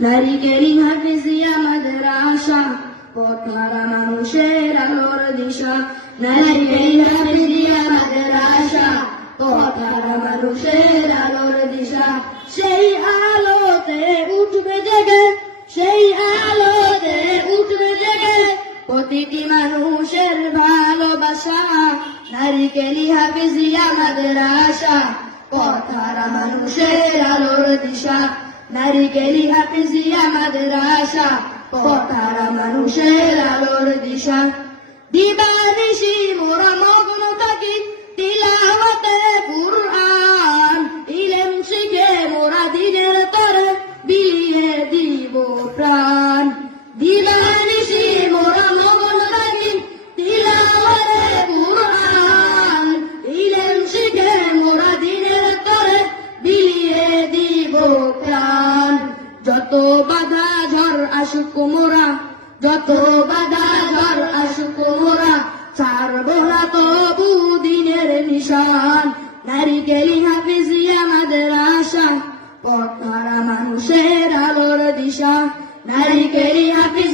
নারিকেলি হাফিজি আমাদের আশা পথহারা মানুষের আলোর দিশা। নারিকেলি হাফিজি আমাদের আশা পথহারা মানুষের আলোর দিশা। সেই আলোতে উঠবে জেগে, সেই আলোতে উঠবে জেগে প্রতিটি মানুষের ভালোবাসা। নারিকেলি হাফিজি আমাদের আশা পথহারা মানুষের আলোর দিশা। নারিকেলি হাফিজি আমাদের আশা পথহারা মানুষের আলোর দিশা। দিবানিশি মোরা যত বাধা ঝড় আসুক মোরা, যত বাধা ঝড় আসুক মোরা চার না তবু দিনের নিশান। নারিকেলি হাফিজি আমাদের আশা, পথ মানুষের আলোর দিশা। নারিকেলি হাফিজি